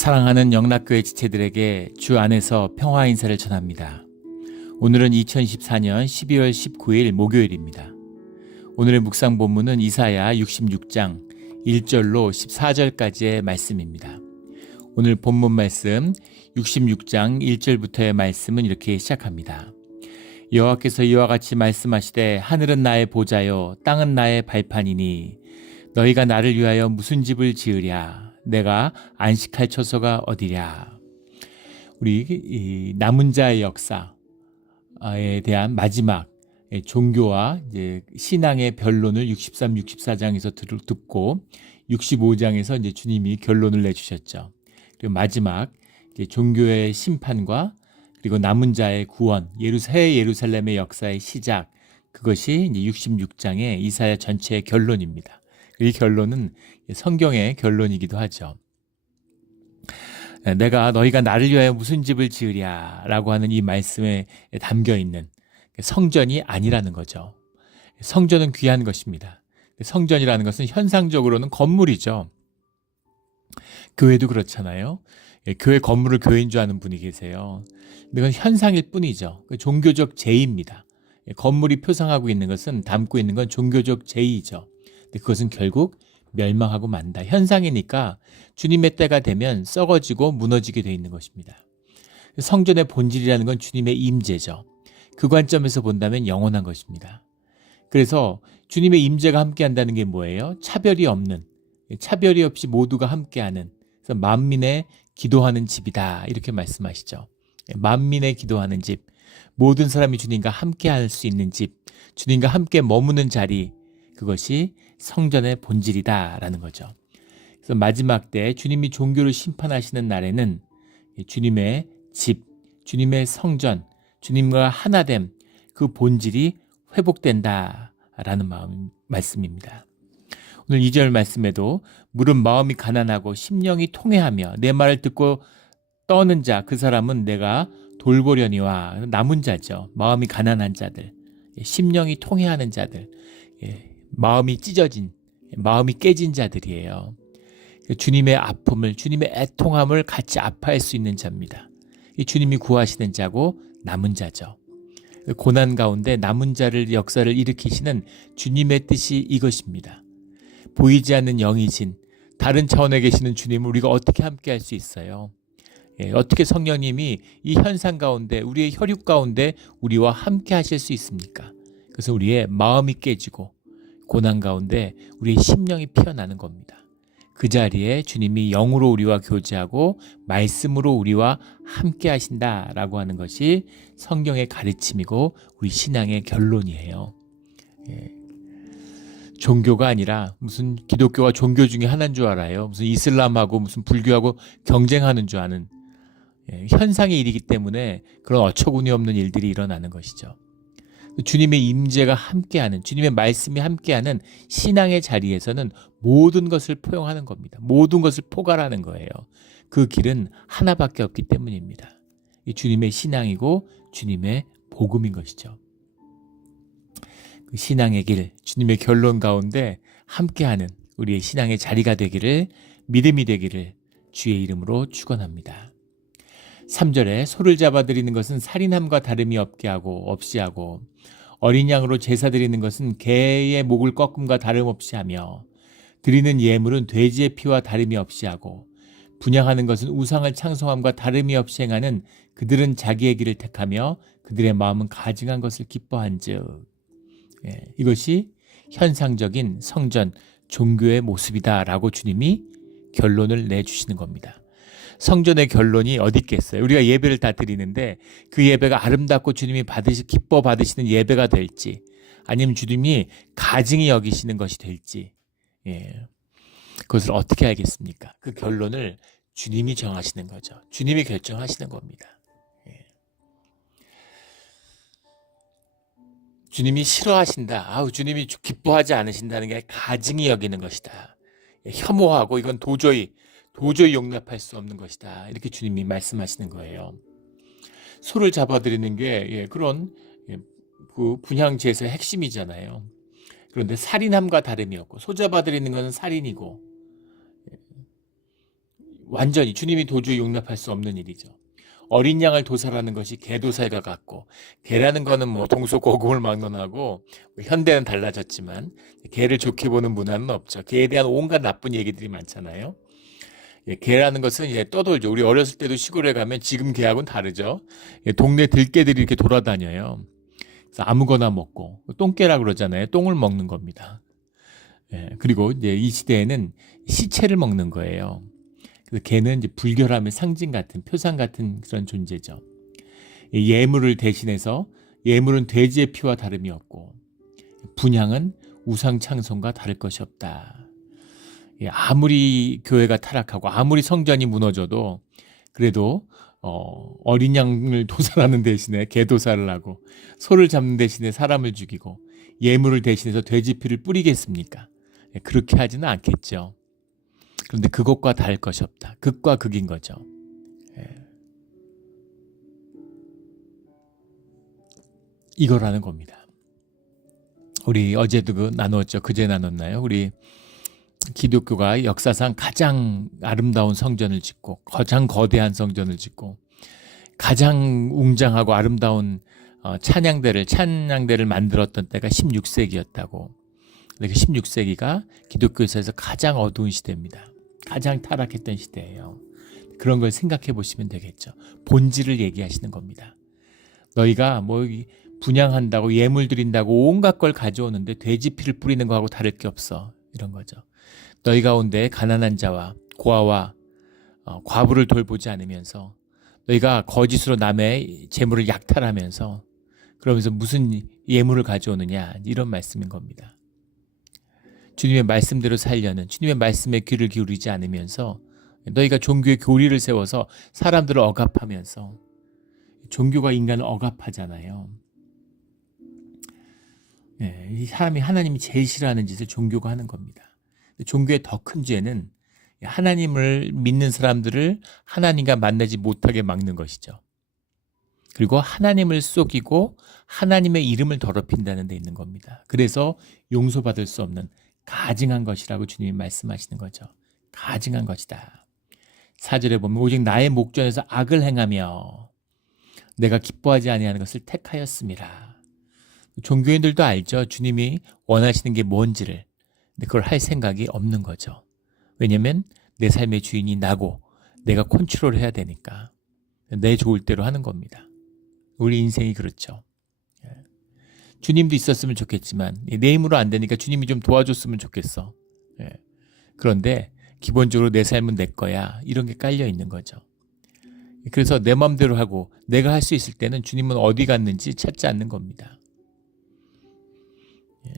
사랑하는 영락교회 지체들에게 주 안에서 평화 인사를 전합니다. 오늘은 2024년 12월 19일 목요일입니다. 오늘의 묵상 본문은 이사야 66장 1절로 14절까지의 말씀입니다. 오늘 본문 말씀 66장 1절부터의 말씀은 이렇게 시작합니다. 여호와께서 이와 같이 말씀하시되 하늘은 나의 보좌요 땅은 나의 발판이니 너희가 나를 위하여 무슨 집을 지으랴 내가 안식할 처소가 어디랴. 우리 이 남은 자의 역사에 대한 마지막 종교와 이제 신앙의 변론을 63, 64장에서 듣고 65장에서 이제 주님이 결론을 내주셨죠. 그리고 마지막 이제 종교의 심판과 그리고 남은 자의 구원, 새 예루살렘의 역사의 시작, 그것이 이제 66장의 이사야 전체의 결론입니다. 이 결론은 성경의 결론이기도 하죠. 너희가 나를 위하여 무슨 집을 지으랴 라고 하는 이 말씀에 담겨있는 성전이 아니라는 거죠. 성전은 귀한 것입니다. 성전이라는 것은 현상적으로는 건물이죠. 교회도 그렇잖아요. 교회 건물을 교회인 줄 아는 분이 계세요. 이건 현상일 뿐이죠. 종교적 제의입니다. 건물이 표상하고 있는 것은, 담고 있는 건 종교적 제의죠. 그것은 결국 멸망하고 만다. 현상이니까 주님의 때가 되면 썩어지고 무너지게 되어 있는 것입니다. 성전의 본질이라는 건 주님의 임재죠. 그 관점에서 본다면 영원한 것입니다. 그래서 주님의 임재가 함께한다는 게 뭐예요? 차별이 없이 모두가 함께하는, 그래서 만민의 기도하는 집이다 이렇게 말씀하시죠. 만민의 기도하는 집, 모든 사람이 주님과 함께할 수 있는 집, 주님과 함께 머무는 자리, 그것이 성전의 본질이다라는 거죠. 그래서 마지막 때 주님이 종교를 심판하시는 날에는 주님의 집, 주님의 성전, 주님과 하나됨, 그 본질이 회복된다라는 말씀입니다. 오늘 2절 말씀에도 물은 마음이 가난하고 심령이 통회하며 내 말을 듣고 떠는 자, 그 사람은 내가 돌보려니와, 남은 자죠. 마음이 가난한 자들, 심령이 통회하는 자들, 마음이 찢어진, 마음이 깨진 자들이에요. 주님의 아픔을, 주님의 애통함을 같이 아파할 수 있는 자입니다. 주님이 구하시는 자고 남은 자죠. 고난 가운데 남은 자를 역사를 일으키시는 주님의 뜻이 이것입니다. 보이지 않는 영이신 다른 차원에 계시는 주님을 우리가 어떻게 함께 할 수 있어요? 어떻게 성령님이 이 현상 가운데, 우리의 혈육 가운데 우리와 함께 하실 수 있습니까? 그래서 우리의 마음이 깨지고 고난 가운데 우리의 심령이 피어나는 겁니다. 그 자리에 주님이 영으로 우리와 교제하고 말씀으로 우리와 함께 하신다라고 하는 것이 성경의 가르침이고 우리 신앙의 결론이에요. 종교가 아니라 무슨 기독교와 종교 중에 하나인 줄 알아요. 무슨 이슬람하고 무슨 불교하고 경쟁하는 줄 아는 현상의 일이기 때문에 그런 어처구니 없는 일들이 일어나는 것이죠. 주님의 임재가 함께하는, 주님의 말씀이 함께하는 신앙의 자리에서는 모든 것을 포용하는 겁니다. 모든 것을 포괄하는 거예요. 그 길은 하나밖에 없기 때문입니다. 이 주님의 신앙이고 주님의 복음인 것이죠. 그 신앙의 길, 주님의 결론 가운데 함께하는 우리의 신앙의 자리가 되기를, 믿음이 되기를 주의 이름으로 축원합니다. 3절에 소를 잡아드리는 것은 살인함과 다름이 없이 하고 어린 양으로 제사 드리는 것은 개의 목을 꺾음과 다름없이 하며 드리는 예물은 돼지의 피와 다름이 없이 하고 분향하는 것은 우상을 창송함과 다름이 없이 행하는 그들은 자기의 길을 택하며 그들의 마음은 가증한 것을 기뻐한즉. 이것이 현상적인 성전, 종교의 모습이다라고 주님이 결론을 내주시는 겁니다. 성전의 결론이 어디 있겠어요? 우리가 예배를 다 드리는데 그 예배가 아름답고 주님이 기뻐 받으시는 예배가 될지, 아니면 주님이 가증히 여기시는 것이 될지, 그것을 어떻게 알겠습니까? 그 결론을 주님이 정하시는 거죠. 주님이 결정하시는 겁니다. 주님이 싫어하신다, 주님이 기뻐하지 않으신다는 게 가증히 여기는 것이다. 혐오하고 이건 도저히 용납할 수 없는 것이다. 이렇게 주님이 말씀하시는 거예요. 소를 잡아드리는 게 그런 그 분향 제사의 핵심이잖아요. 그런데 살인함과 다름이 없고, 소 잡아드리는 것은 살인이고 완전히 주님이 도저히 용납할 수 없는 일이죠. 어린 양을 도살하는 것이 개도살과 같고, 개라는 거는 뭐 동서고금을 막론하고 뭐 현대는 달라졌지만 개를 좋게 보는 문화는 없죠. 개에 대한 온갖 나쁜 얘기들이 많잖아요. 예, 개라는 것은 떠돌죠. 우리 어렸을 때도 시골에 가면 지금 개하고는 다르죠. 예, 동네 들개들이 이렇게 돌아다녀요. 그래서 아무거나 먹고 똥개라 그러잖아요. 똥을 먹는 겁니다. 예, 그리고 이제 이 시대에는 시체를 먹는 거예요. 그래서 개는 이제 불결함의 상징 같은 표상 같은 그런 존재죠. 예물을 대신해서 예물은 돼지의 피와 다름이 없고 분향은 우상 창송과 다를 것이 없다. 아무리 교회가 타락하고 아무리 성전이 무너져도 그래도 어린 양을 도살하는 대신에 개 도살을 하고 소를 잡는 대신에 사람을 죽이고 예물을 대신해서 돼지 피를 뿌리겠습니까? 그렇게 하지는 않겠죠. 그런데 그것과 다를 것이 없다. 극과 극인 거죠. 이거라는 겁니다. 우리 어제도 나눴죠. 그제 나눴나요? 우리 기독교가 역사상 가장 아름다운 성전을 짓고 가장 거대한 성전을 짓고 가장 웅장하고 아름다운 찬양대를 만들었던 때가 16세기였다고. 그 16세기가 기독교에서 가장 어두운 시대입니다. 가장 타락했던 시대예요. 그런 걸 생각해 보시면 되겠죠. 본질을 얘기하시는 겁니다. 너희가 뭐 분양한다고 예물 드린다고 온갖 걸 가져오는데 돼지 피를 뿌리는 거하고 다를 게 없어. 이런 거죠. 너희 가운데 가난한 자와 고아와 과부를 돌보지 않으면서 너희가 거짓으로 남의 재물을 약탈하면서 그러면서 무슨 예물을 가져오느냐 이런 말씀인 겁니다. 주님의 말씀대로 살려는 주님의 말씀에 귀를 기울이지 않으면서 너희가 종교의 교리를 세워서 사람들을 억압하면서 종교가 인간을 억압하잖아요. 이 사람이 하나님이 제일 싫어하는 짓을 종교가 하는 겁니다. 종교의 더 큰 죄는 하나님을 믿는 사람들을 하나님과 만나지 못하게 막는 것이죠. 그리고 하나님을 속이고 하나님의 이름을 더럽힌다는 데 있는 겁니다. 그래서 용서받을 수 없는 가증한 것이라고 주님이 말씀하시는 거죠. 가증한 것이다. 4절에 보면 오직 나의 목전에서 악을 행하며 내가 기뻐하지 아니하는 것을 택하였음이라. 종교인들도 알죠. 주님이 원하시는 게 뭔지를. 근데 그걸 할 생각이 없는 거죠. 왜냐면 내 삶의 주인이 나고 내가 컨트롤해야 되니까. 내 좋을 대로 하는 겁니다. 우리 인생이 그렇죠. 주님도 있었으면 좋겠지만 내 힘으로 안 되니까 주님이 좀 도와줬으면 좋겠어. 그런데 기본적으로 내 삶은 내 거야. 이런 게 깔려 있는 거죠. 그래서 내 마음대로 하고 내가 할 수 있을 때는 주님은 어디 갔는지 찾지 않는 겁니다.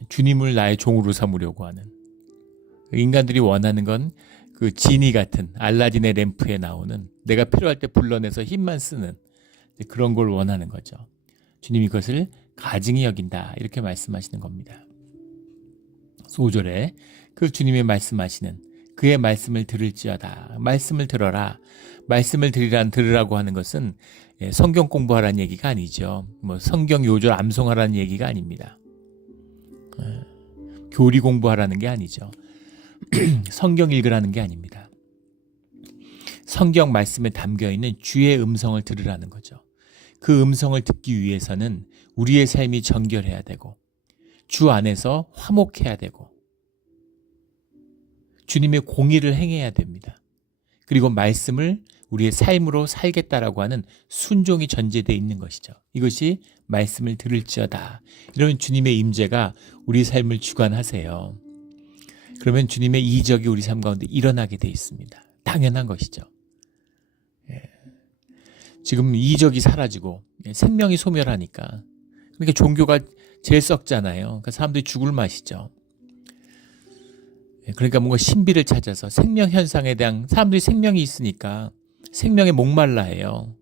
주님을 나의 종으로 삼으려고 하는 인간들이 원하는 건 그 지니 같은 알라딘의 램프에 나오는 내가 필요할 때 불러내서 힘만 쓰는 그런 걸 원하는 거죠. 주님이 그것을 가증히 여긴다 이렇게 말씀하시는 겁니다. 5절에 그 주님의 말씀하시는 그의 말씀을 들을지어다. 말씀을 들어라. 말씀을 들으라고 하는 것은 성경 공부하라는 얘기가 아니죠. 뭐 성경 요절 암송하라는 얘기가 아닙니다. 교리 공부하라는 게 아니죠. 성경 읽으라는 게 아닙니다. 성경 말씀에 담겨있는 주의 음성을 들으라는 거죠. 그 음성을 듣기 위해서는 우리의 삶이 정결해야 되고 주 안에서 화목해야 되고 주님의 공의를 행해야 됩니다. 그리고 말씀을 우리의 삶으로 살겠다라고 하는 순종이 전제되어 있는 것이죠. 이것이 말씀을 들을지어다. 이러면 주님의 임재가 우리 삶을 주관하세요. 그러면 주님의 이적이 우리 삶 가운데 일어나게 되어 있습니다. 당연한 것이죠. 지금 이적이 사라지고 생명이 소멸하니까 그러니까 종교가 제일 썩잖아요. 그러니까 사람들이 죽을 맛이죠. 그러니까 뭔가 신비를 찾아서 생명 현상에 대한 사람들이 생명이 있으니까 생명에 목말라 해요.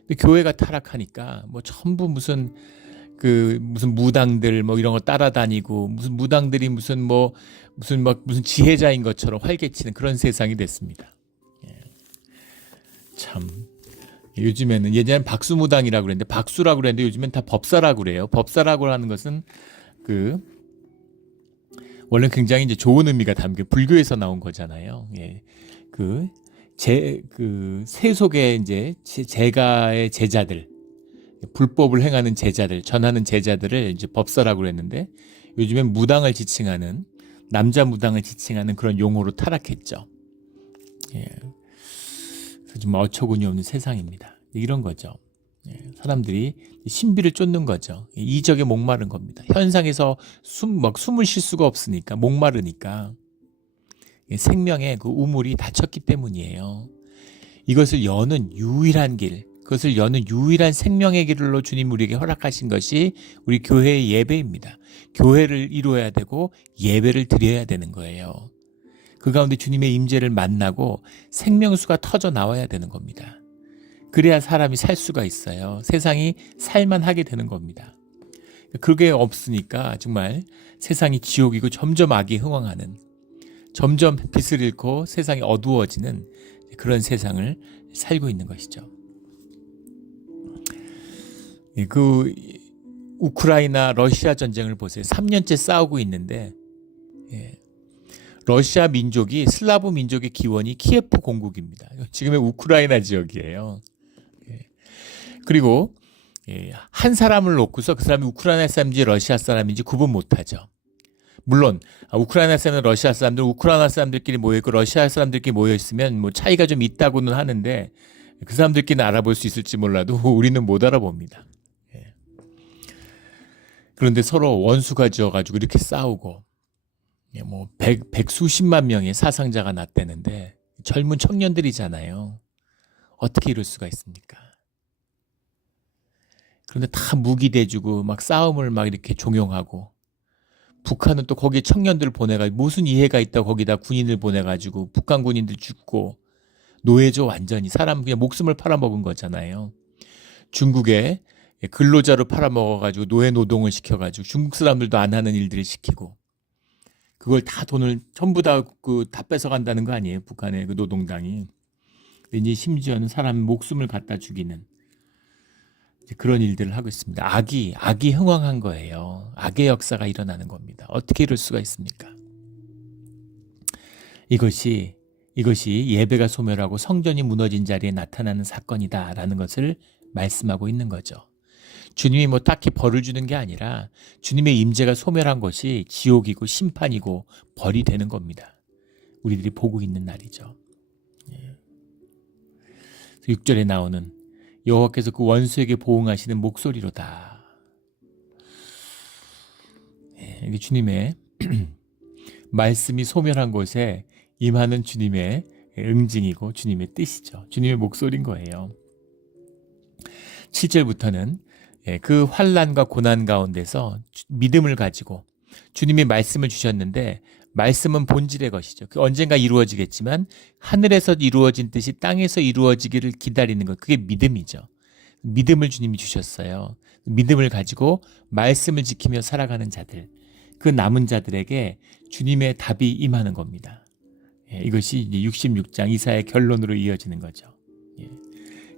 근데 교회가 타락하니까 뭐 전부 무슨 무당들 뭐 이런 거 따라다니고 무슨 무당들이 무슨 지혜자인 것처럼 활개치는 그런 세상이 됐습니다. 참 요즘에는 예전엔 박수무당이라고 그랬는데 박수라고 그랬는데 요즘엔 다 법사라고 그래요. 법사라고 하는 것은 원래 굉장히 이제 좋은 의미가 담겨 불교에서 나온 거잖아요. 세속의 이제 제가의 제자들, 불법을 행하는 제자들, 전하는 제자들을 이제 법사라고 그랬는데 요즘엔 무당을 지칭하는, 남자 무당을 지칭하는 그런 용어로 타락했죠. 예. 그래서 좀 어처구니 없는 세상입니다. 이런 거죠. 예. 사람들이 신비를 쫓는 거죠. 이적에 목마른 겁니다. 현상에서 숨을 쉴 수가 없으니까, 목마르니까. 생명의 그 우물이 닫혔기 때문이에요. 이것을 여는 유일한 길, 그것을 여는 유일한 생명의 길로 주님 우리에게 허락하신 것이 우리 교회의 예배입니다. 교회를 이루어야 되고 예배를 드려야 되는 거예요. 그 가운데 주님의 임재를 만나고 생명수가 터져 나와야 되는 겁니다. 그래야 사람이 살 수가 있어요. 세상이 살만하게 되는 겁니다. 그게 없으니까 정말 세상이 지옥이고 점점 악이 흥왕하는, 점점 빛을 잃고 세상이 어두워지는 그런 세상을 살고 있는 것이죠. 그 우크라이나 러시아 전쟁을 보세요. 3년째 싸우고 있는데 러시아 민족이, 슬라브 민족의 기원이 키예프 공국입니다. 지금의 우크라이나 지역이에요. 그리고 한 사람을 놓고서 그 사람이 우크라이나 사람인지 러시아 사람인지 구분 못하죠. 물론 우크라이나 사람은 러시아 사람들, 우크라이나 사람들끼리 모여있고 러시아 사람들끼리 모여있으면 뭐 차이가 좀 있다고는 하는데 그 사람들끼리는 알아볼 수 있을지 몰라도 우리는 못 알아봅니다. 그런데 서로 원수가 지어가지고 이렇게 싸우고 뭐 백수십만 명의 사상자가 났다는데 젊은 청년들이잖아요. 어떻게 이럴 수가 있습니까? 그런데 다 무기 대주고 막 싸움을 막 이렇게 종용하고, 북한은 또 거기에 청년들을 보내가지고 무슨 이해가 있다고 거기다 군인을 보내가지고 북한 군인들 죽고 노예죠. 완전히 사람 그냥 목숨을 팔아먹은 거잖아요. 중국에 근로자로 팔아먹어가지고 노예 노동을 시켜가지고 중국 사람들도 안 하는 일들을 시키고, 그걸 다 돈을 전부 다 뺏어간다는 거 아니에요. 북한의 그 노동당이. 이제 심지어는 사람 목숨을 갖다 죽이는 그런 일들을 하고 있습니다. 악이 흥왕한 거예요. 악의 역사가 일어나는 겁니다. 어떻게 이럴 수가 있습니까? 이것이 예배가 소멸하고 성전이 무너진 자리에 나타나는 사건이다라는 것을 말씀하고 있는 거죠. 주님이 뭐 딱히 벌을 주는 게 아니라 주님의 임재가 소멸한 것이 지옥이고 심판이고 벌이 되는 겁니다. 우리들이 보고 있는 날이죠. 6절에 나오는 여호와께서 그 원수에게 보응하시는 목소리로다. 이게 주님의 말씀이 소멸한 곳에 임하는 주님의 응징이고 주님의 뜻이죠. 주님의 목소리인 거예요. 7절부터는 그 환난과 고난 가운데서 믿음을 가지고 주님이 말씀을 주셨는데 말씀은 본질의 것이죠. 그 언젠가 이루어지겠지만 하늘에서 이루어진 뜻이 땅에서 이루어지기를 기다리는 것, 그게 믿음이죠. 믿음을 주님이 주셨어요. 믿음을 가지고 말씀을 지키며 살아가는 자들, 그 남은 자들에게 주님의 답이 임하는 겁니다. 이것이 이제 66장 이사야의 결론으로 이어지는 거죠.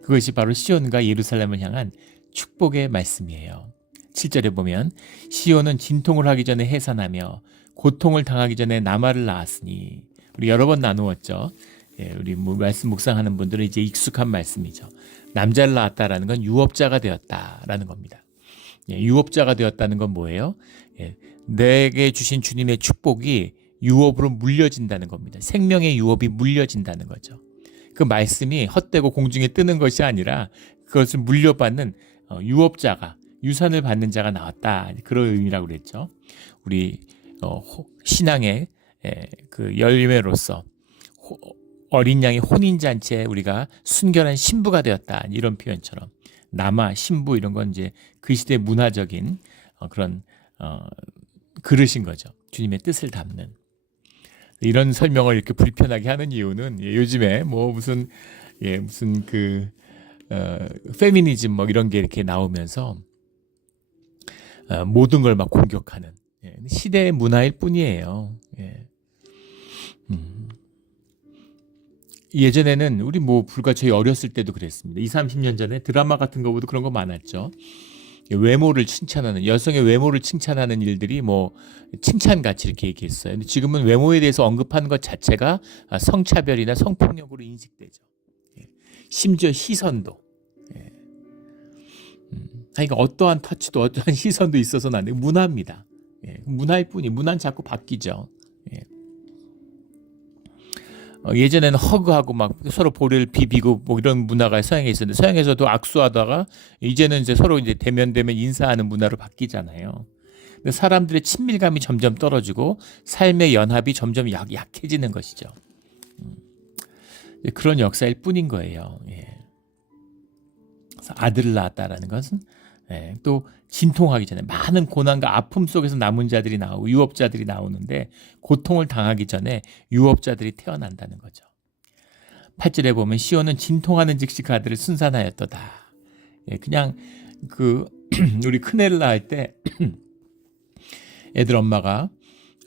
그것이 바로 시온과 예루살렘을 향한 축복의 말씀이에요. 7절에 보면 시온은 진통을 하기 전에 해산하며 고통을 당하기 전에 나말을 낳았으니, 우리 여러 번 나누었죠. 우리 말씀 묵상하는 분들은 이제 익숙한 말씀이죠. 남자를 낳았다라는 건 유업자가 되었다라는 겁니다. 유업자가 되었다는 건 뭐예요? 내게 주신 주님의 축복이 유업으로 물려진다는 겁니다. 생명의 유업이 물려진다는 거죠. 그 말씀이 헛되고 공중에 뜨는 것이 아니라 그것을 물려받는 유업자가, 유산을 받는 자가 나왔다. 그런 의미라고 그랬죠. 우리 신앙의 그 열매로서 어린 양의 혼인잔치에 우리가 순결한 신부가 되었다. 이런 표현처럼 남아, 신부 이런 건 이제 그 시대 문화적인 그런 그릇인 거죠. 주님의 뜻을 담는. 이런 설명을 이렇게 불편하게 하는 이유는 요즘에 뭐 무슨 페미니즘 뭐 이런 게 이렇게 나오면서 모든 걸 막 공격하는 시대의 문화일 뿐이에요. 예전에는 우리 불과 저희 어렸을 때도 그랬습니다. 20, 30년 전에 드라마 같은 거보다 그런 거 많았죠. 외모를 칭찬하는, 여성의 외모를 칭찬하는 일들이 뭐 칭찬같이 이렇게 얘기했어요. 근데 지금은 외모에 대해서 언급하는 것 자체가 성차별이나 성폭력으로 인식되죠. 예. 심지어 시선도. 예. 그러니까 어떠한 터치도 어떠한 시선도 있어서는 안 돼요. 문화입니다. 예. 문화일 뿐이, 문화는 자꾸 바뀌죠. 예. 예전에는 허그하고 막 서로 볼을 비비고 뭐 이런 문화가 서양에 있었는데, 서양에서도 악수하다가 이제는 이제 서로 이제 대면 인사하는 문화로 바뀌잖아요. 근데 사람들의 친밀감이 점점 떨어지고 삶의 연합이 점점 약해지는 것이죠. 그런 역사일 뿐인 거예요. 예. 그래서 아들을 낳았다라는 것은 예, 또 진통하기 전에 많은 고난과 아픔 속에서 남은 자들이 나오고 유업자들이 나오는데, 고통을 당하기 전에 유업자들이 태어난다는 거죠. 8절에 보면 시온은 진통하는 즉시 그 아들을 순산하였도다. 예, 그냥 우리 큰애를 낳을 때 애들 엄마가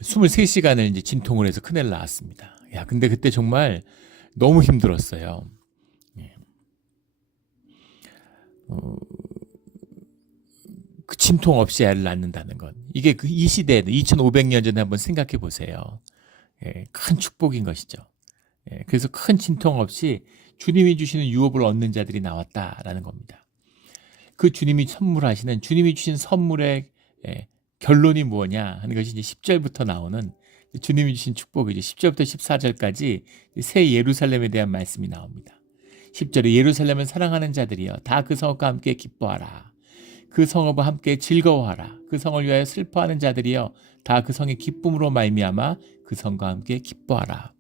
23시간을 이제 진통을 해서 큰애를 낳았습니다. 야, 근데 그때 정말 너무 힘들었어요. 예. 그 진통 없이 애를 낳는다는 건, 이게 이 시대에는 2500년 전에 한번 생각해 보세요. 예, 큰 축복인 것이죠. 예, 그래서 큰 진통 없이 주님이 주시는 유업을 얻는 자들이 나왔다라는 겁니다. 그 주님이 선물하시는, 주님이 주신 선물의 결론이 뭐냐 하는 것이 이제 10절부터 나오는 주님이 주신 축복이죠. 10절부터 14절까지 새 예루살렘에 대한 말씀이 나옵니다. 10절에 예루살렘을 사랑하는 자들이여 다 그 성읍과 함께 기뻐하라. 그 성읍과 함께 즐거워하라. 그 성을 위하여 슬퍼하는 자들이여 다 그 성의 기쁨으로 말미암아 그 성과 함께 기뻐하라.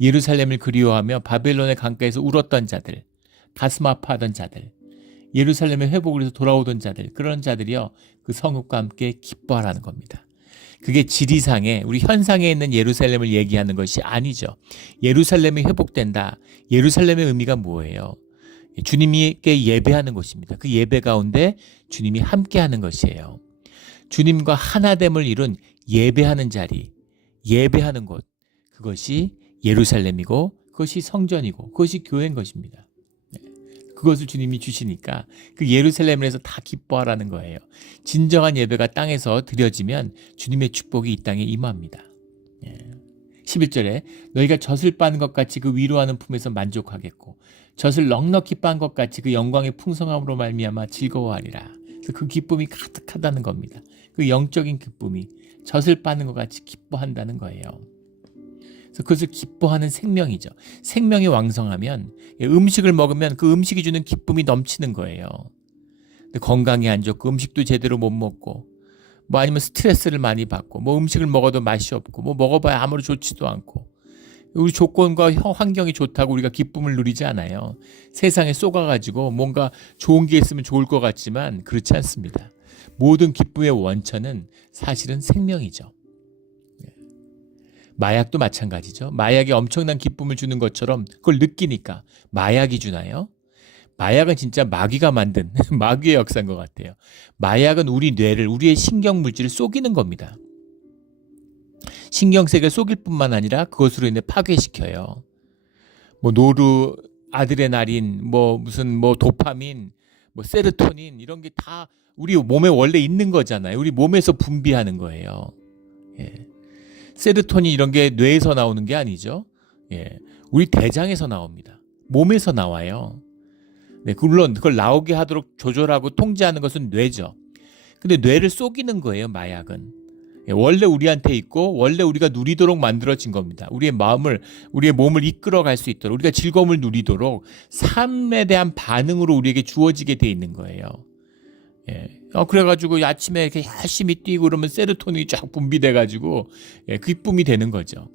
예루살렘을 그리워하며 바벨론의 강가에서 울었던 자들, 가슴 아파하던 자들, 예루살렘의 회복을 위해서 돌아오던 자들, 그런 자들이여 그 성읍과 함께 기뻐하라는 겁니다. 그게 지리상에, 우리 현상에 있는 예루살렘을 얘기하는 것이 아니죠. 예루살렘이 회복된다. 예루살렘의 의미가 뭐예요? 주님께 예배하는 곳입니다. 그 예배 가운데 주님이 함께하는 것이에요. 주님과 하나됨을 이룬 예배하는 자리, 예배하는 곳, 그것이 예루살렘이고 그것이 성전이고 그것이 교회인 것입니다. 그것을 주님이 주시니까 그 예루살렘에서 다 기뻐하라는 거예요. 진정한 예배가 땅에서 드려지면 주님의 축복이 이 땅에 임합니다. 11절에 너희가 젖을 빻는 것 같이 그 위로하는 품에서 만족하겠고 젖을 넉넉히 빻은 것 같이 그 영광의 풍성함으로 말미암아 즐거워하리라. 그래서 그 기쁨이 가득하다는 겁니다. 그 영적인 기쁨이 젖을 빻는 것 같이 기뻐한다는 거예요. 그래서 그것을 기뻐하는 생명이죠. 생명이 왕성하면, 음식을 먹으면 그 음식이 주는 기쁨이 넘치는 거예요. 근데 건강이 안 좋고 음식도 제대로 못 먹고 뭐 아니면 스트레스를 많이 받고 뭐 음식을 먹어도 맛이 없고 뭐 먹어봐야 아무리 좋지도 않고, 우리 조건과 환경이 좋다고 우리가 기쁨을 누리지 않아요. 세상에 쏘가가지고 뭔가 좋은 게 있으면 좋을 것 같지만 그렇지 않습니다. 모든 기쁨의 원천은 사실은 생명이죠. 마약도 마찬가지죠. 마약이 엄청난 기쁨을 주는 것처럼 그걸 느끼니까 마약이 주나요? 마약은 진짜 마귀가 만든 마귀의 역사인 것 같아요. 마약은 우리 뇌를, 우리의 신경물질을 속이는 겁니다. 신경세계를 속일 뿐만 아니라 그것으로 인해 파괴시켜요. 뭐 노르, 아드레날린, 뭐 무슨 뭐 도파민, 뭐 세로토닌, 이런 게 다 우리 몸에 원래 있는 거잖아요. 우리 몸에서 분비하는 거예요. 예. 세로토닌 이런 게 뇌에서 나오는 게 아니죠. 예. 우리 대장에서 나옵니다. 몸에서 나와요. 네, 물론 그걸 나오게 하도록 조절하고 통제하는 것은 뇌죠. 근데 뇌를 속이는 거예요, 마약은. 예, 원래 우리한테 있고 원래 우리가 누리도록 만들어진 겁니다. 우리의 마음을, 우리의 몸을 이끌어갈 수 있도록, 우리가 즐거움을 누리도록 삶에 대한 반응으로 우리에게 주어지게 돼 있는 거예요. 예. 그래가지고 아침에 이렇게 열심히 뛰고 그러면 세로토닌이 쫙 분비돼가지고 기쁨이 되는 거죠.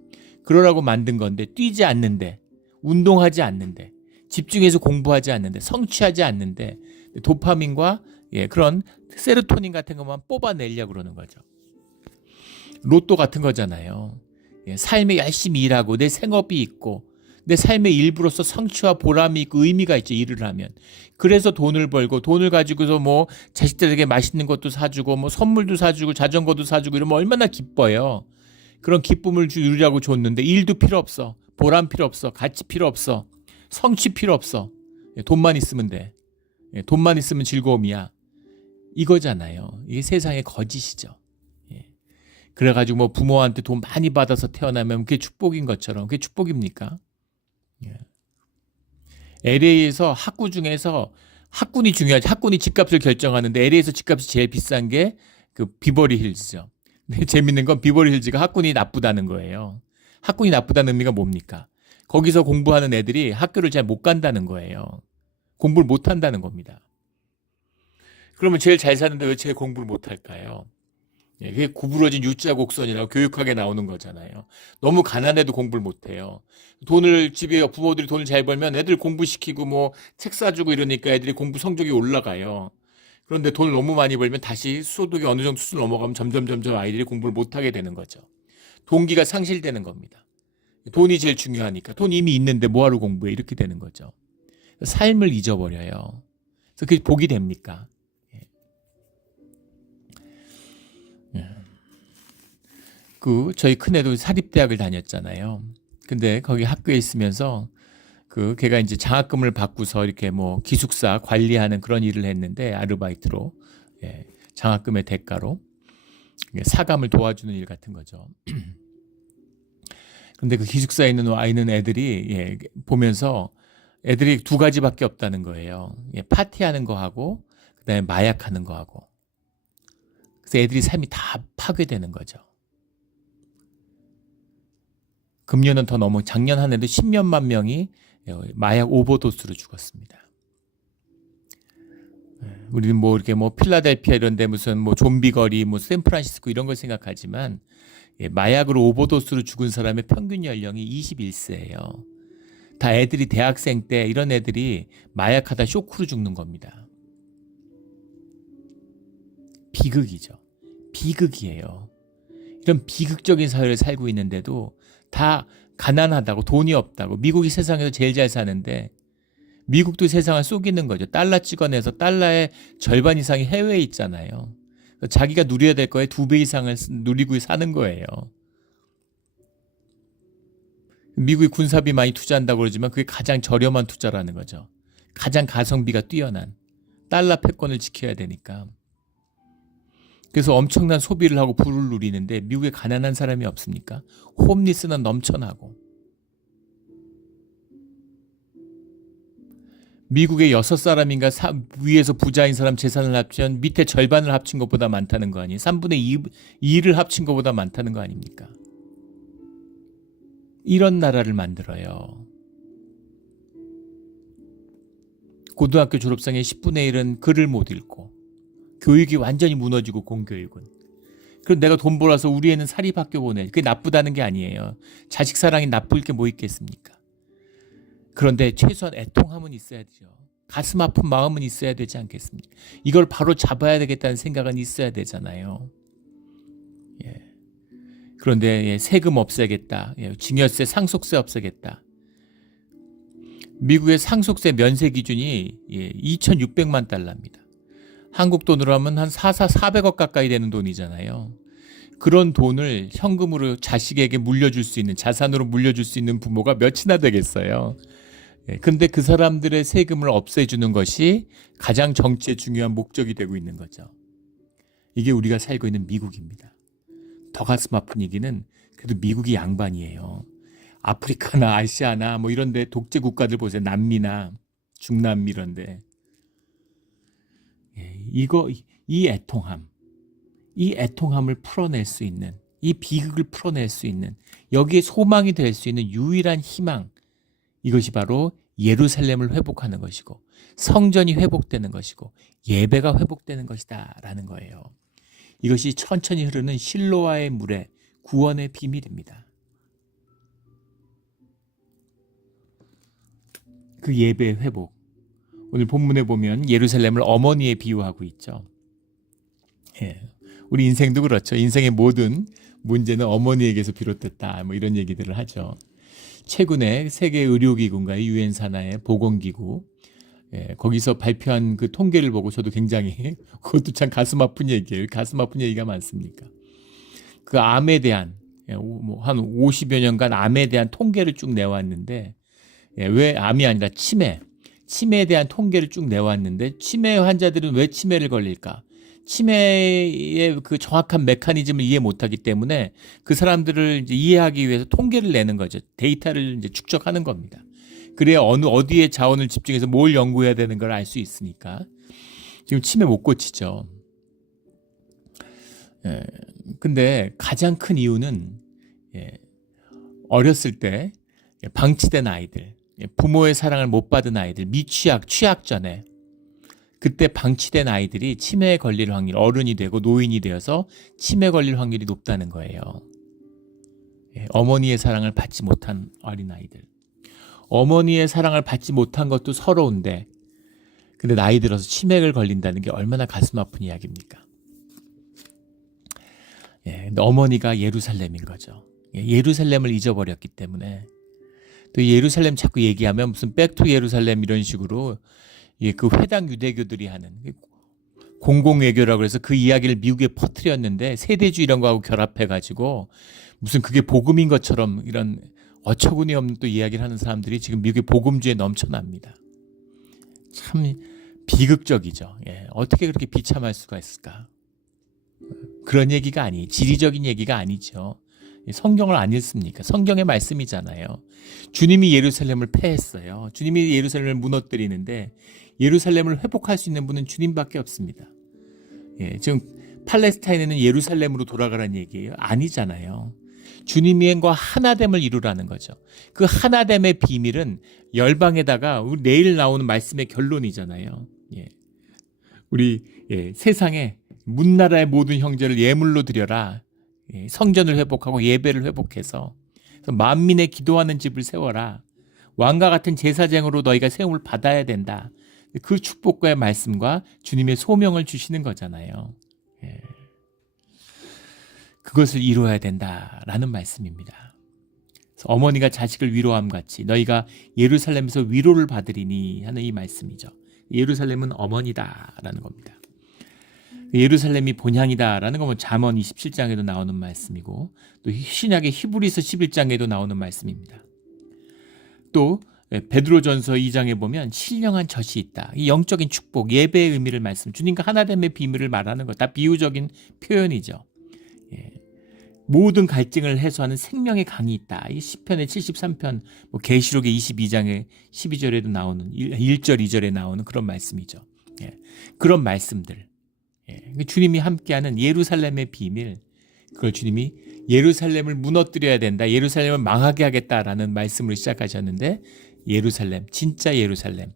그러라고 만든 건데, 뛰지 않는데, 운동하지 않는데, 집중해서 공부하지 않는데, 성취하지 않는데 도파민과 그런 세로토닌 같은 것만 뽑아내려고 그러는 거죠. 로또 같은 거잖아요. 삶에 열심히 일하고 내 생업이 있고 내 삶의 일부로서 성취와 보람이 있고 의미가 있죠. 일을 하면. 그래서 돈을 벌고 돈을 가지고서 뭐 자식들에게 맛있는 것도 사주고 뭐 선물도 사주고 자전거도 사주고 이러면 얼마나 기뻐요. 그런 기쁨을 누리라고 줬는데 일도 필요 없어. 보람 필요 없어. 가치 필요 없어. 성취 필요 없어. 돈만 있으면 돼. 돈만 있으면 즐거움이야. 이거잖아요. 이게 세상의 거짓이죠. 예. 그래가지고 뭐 부모한테 돈 많이 받아서 태어나면 그게 축복인 것처럼 그게 축복입니까? 예. LA에서 학구 중에서 학군이 중요하지. 학군이 집값을 결정하는데 LA에서 집값이 제일 비싼 게 그 비버리 힐즈죠. 근데 재밌는 건 비버리 힐즈가 학군이 나쁘다는 거예요. 학군이 나쁘다는 의미가 뭡니까? 거기서 공부하는 애들이 학교를 잘 못 간다는 거예요. 공부를 못 한다는 겁니다. 그러면 제일 잘 사는데 왜 제일 공부를 못 할까요? 예, 그게 구부러진 U자 곡선이라고 교육학에 나오는 거잖아요. 너무 가난해도 공부를 못 해요. 돈을 집에 부모들이 돈을 잘 벌면 애들 공부시키고 뭐 책 사주고 이러니까 애들이 공부 성적이 올라가요. 그런데 돈을 너무 많이 벌면 다시 소득이 어느 정도 수준 넘어가면 점점 아이들이 공부를 못 하게 되는 거죠. 동기가 상실되는 겁니다. 돈이 제일 중요하니까. 돈 이미 있는데 뭐하러 공부해? 이렇게 되는 거죠. 삶을 잊어버려요. 그래서 그게 복이 됩니까? 저희 큰애도 사립대학을 다녔잖아요. 근데 거기 학교에 있으면서 걔가 이제 장학금을 받고서 이렇게 뭐 기숙사 관리하는 그런 일을 했는데 아르바이트로 장학금의 대가로 사감을 도와주는 일 같은 거죠. 근데 그 기숙사에 있는 애들이 보면서 애들이 두 가지밖에 없다는 거예요. 파티하는 거 하고 그다음에 마약하는 거 하고. 그래서 애들이 삶이 다 파괴되는 거죠. 금년은 더 넘어 작년 한 해도 10몇만 명이 마약 오버도스로 죽었습니다. 우리는 뭐 이렇게 뭐 필라델피아 이런데 무슨 뭐 좀비 거리, 뭐 샌프란시스코 이런 걸 생각하지만 마약으로 오버도스로 죽은 사람의 평균 연령이 21세예요. 다 애들이 대학생 때 이런 애들이 마약하다 쇼크로 죽는 겁니다. 비극이죠. 비극이에요. 이런 비극적인 사회를 살고 있는데도 다 가난하다고 돈이 없다고 미국이 세상에서 제일 잘 사는데 미국도 세상을 속이는 거죠. 달러 찍어내서 달러의 절반 이상이 해외에 있잖아요. 자기가 누려야 될 거에 2배 이상을 누리고 사는 거예요. 미국이 군사비 많이 투자한다고 그러지만 그게 가장 저렴한 투자라는 거죠. 가장 가성비가 뛰어난 달러 패권을 지켜야 되니까. 그래서 엄청난 소비를 하고 부를 누리는데 미국에 가난한 사람이 없습니까? 홈리스는 넘쳐나고. 미국의 6사람인가 위에서 부자인 사람 재산을 합치면 밑에 절반을 합친 것보다 많다는 거 아니에요? 3분의 2를 합친 것보다 많다는 거 아닙니까? 이런 나라를 만들어요. 고등학교 졸업생의 10분의 1은 글을 못 읽고 교육이 완전히 무너지고 공교육은. 그럼 내가 돈 벌어서 우리 애는 사립학교 보내. 그게 나쁘다는 게 아니에요. 자식 사랑이 나쁠 게 뭐 있겠습니까? 그런데 최소한 애통함은 있어야죠. 가슴 아픈 마음은 있어야 되지 않겠습니까? 이걸 바로 잡아야 되겠다는 생각은 있어야 되잖아요. 그런데 세금 없애겠다. 증여세, 상속세 없애겠다. 미국의 상속세 면세 기준이 2,600만 달러입니다. 한국 돈으로 하면 한 400억 가까이 되는 돈이잖아요. 그런 돈을 현금으로 자식에게 물려줄 수 있는, 자산으로 물려줄 수 있는 부모가 몇이나 되겠어요. 근데 그 사람들의 세금을 없애주는 것이 가장 정치의 중요한 목적이 되고 있는 거죠. 이게 우리가 살고 있는 미국입니다. 더 가슴 아픈 얘기는 그래도 미국이 양반이에요. 아프리카나 아시아나 뭐 이런데 독재 국가들 보세요. 남미나 중남미 이런데. 이 애통함을 풀어낼 수 있는, 이 비극을 풀어낼 수 있는, 여기에 소망이 될 수 있는 유일한 희망, 이것이 바로 예루살렘을 회복하는 것이고 성전이 회복되는 것이고 예배가 회복되는 것이다 라는 거예요. 이것이 천천히 흐르는 실로와의 물의 구원의 비밀입니다. 그 예배의 회복. 오늘 본문에 보면 예루살렘을 어머니에 비유하고 있죠. 우리 인생도 그렇죠. 인생의 모든 문제는 어머니에게서 비롯됐다. 뭐 이런 얘기들을 하죠. 최근에 세계 의료기구인가요? 유엔 산하의 보건기구 거기서 발표한 그 통계를 보고 저도 굉장히 그것도 참 가슴 아픈 얘기예요. 가슴 아픈 얘기가 많습니까? 그 암에 대한 한 50여 년간 암에 대한 통계를 쭉 내왔는데 왜 암이 아니라 치매에 대한 통계를 쭉 내왔는데 치매 환자들은 왜 치매를 걸릴까? 치매의 그 정확한 메커니즘을 이해 못하기 때문에 그 사람들을 이제 이해하기 위해서 통계를 내는 거죠. 데이터를 이제 축적하는 겁니다. 그래야 어디에 자원을 집중해서 뭘 연구해야 되는 걸 알 수 있으니까. 지금 치매 못 고치죠. 근데 가장 큰 이유는 어렸을 때 방치된 아이들, 부모의 사랑을 못 받은 아이들, 미취학, 취학 전에 그때 방치된 아이들이 치매에 걸릴 확률, 어른이 되고 노인이 되어서 치매 걸릴 확률이 높다는 거예요. 어머니의 사랑을 받지 못한 어린아이들. 어머니의 사랑을 받지 못한 것도 서러운데 근데 나이 들어서 치매를 걸린다는 게 얼마나 가슴 아픈 이야기입니까? 근데 어머니가 예루살렘인 거죠. 예루살렘을 잊어버렸기 때문에 또 예루살렘 자꾸 얘기하면 무슨 백투 예루살렘 이런 식으로 그 회당 유대교들이 하는 공공외교라고 해서 그 이야기를 미국에 퍼뜨렸는데 세대주의 이런 거하고 결합해가지고 무슨 그게 복음인 것처럼 이런 어처구니 없는 또 이야기를 하는 사람들이 지금 미국의 복음주의에 넘쳐납니다. 참 비극적이죠. 어떻게 그렇게 비참할 수가 있을까? 그런 얘기가 아니, 지리적인 얘기가 아니죠. 성경을 안 읽습니까? 성경의 말씀이잖아요. 주님이 예루살렘을 패했어요. 주님이 예루살렘을 무너뜨리는데 예루살렘을 회복할 수 있는 분은 주님밖에 없습니다. 지금 팔레스타인에는 예루살렘으로 돌아가라는 얘기예요? 아니잖아요. 주님과 하나됨을 이루라는 거죠. 그 하나됨의 비밀은 열방에다가 우리 내일 나오는 말씀의 결론이잖아요. 우리 세상에 문나라의 모든 형제를 예물로 드려라. 성전을 회복하고 예배를 회복해서 만민의 기도하는 집을 세워라. 왕과 같은 제사장으로 너희가 세움을 받아야 된다. 그 축복과의 말씀과 주님의 소명을 주시는 거잖아요. 그것을 이루어야 된다라는 말씀입니다. 그래서 어머니가 자식을 위로함 같이 너희가 예루살렘에서 위로를 받으리니 하는 이 말씀이죠. 예루살렘은 어머니다라는 겁니다. 예루살렘이 본향이다라는 건 잠언 27장에도 나오는 말씀이고 또 신약의 히브리서 11장에도 나오는 말씀입니다. 또 베드로전서 2장에 보면 신령한 젖이 있다. 이 영적인 축복, 예배의 의미를 말씀, 주님과 하나됨의 비밀을 말하는 것, 다 비유적인 표현이죠. 모든 갈증을 해소하는 생명의 강이 있다. 이 시편의 73편, 계시록의 22장의 12절에도 나오는 1절, 2절에 나오는 그런 말씀이죠. 그런 말씀들. 주님이 함께하는 예루살렘의 비밀, 그걸 주님이 예루살렘을 무너뜨려야 된다, 예루살렘을 망하게 하겠다라는 말씀으로 시작하셨는데 예루살렘, 진짜 예루살렘,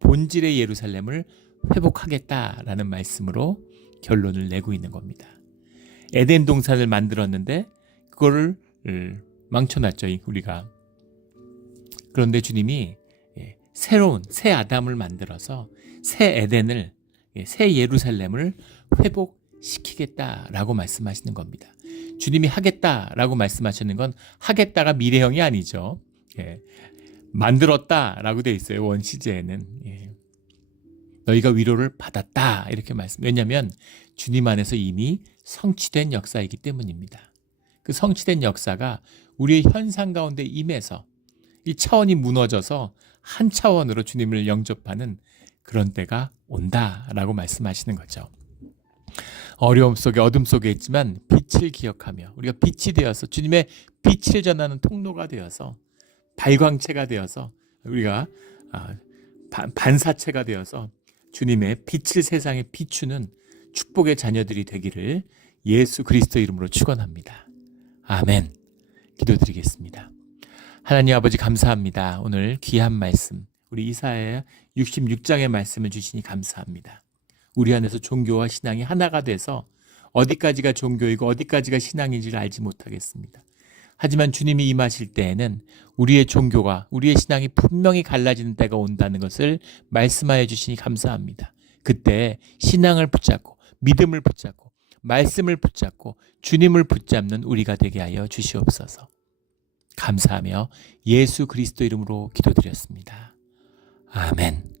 본질의 예루살렘을 회복하겠다라는 말씀으로 결론을 내고 있는 겁니다. 에덴 동산을 만들었는데 그거를 망쳐놨죠, 우리가. 그런데 주님이 새로운 새 아담을 만들어서 새 에덴을, 새 예루살렘을 회복시키겠다라고 말씀하시는 겁니다. 주님이 하겠다라고 말씀하시는 건 하겠다가 미래형이 아니죠. 만들었다라고 되어 있어요. 원시제에는. 너희가 위로를 받았다 이렇게 말씀. 왜냐하면 주님 안에서 이미 성취된 역사이기 때문입니다. 그 성취된 역사가 우리의 현상 가운데 임해서 이 차원이 무너져서 한 차원으로 주님을 영접하는 그런 때가 온다라고 말씀하시는 거죠. 어려움 속에 어둠 속에 있지만 빛을 기억하며 우리가 빛이 되어서 주님의 빛을 전하는 통로가 되어서 발광체가 되어서 우리가 반사체가 되어서 주님의 빛을 세상에 비추는 축복의 자녀들이 되기를 예수 그리스도 이름으로 축원합니다. 아멘. 기도드리겠습니다. 하나님 아버지 감사합니다. 오늘 귀한 말씀, 우리 이사야 66장의 말씀을 주시니 감사합니다. 우리 안에서 종교와 신앙이 하나가 돼서 어디까지가 종교이고 어디까지가 신앙인지를 알지 못하겠습니다. 하지만 주님이 임하실 때에는 우리의 종교가, 우리의 신앙이 분명히 갈라지는 때가 온다는 것을 말씀하여 주시니 감사합니다. 그때 신앙을 붙잡고 믿음을 붙잡고 말씀을 붙잡고 주님을 붙잡는 우리가 되게 하여 주시옵소서. 감사하며 예수 그리스도 이름으로 기도드렸습니다. 아멘.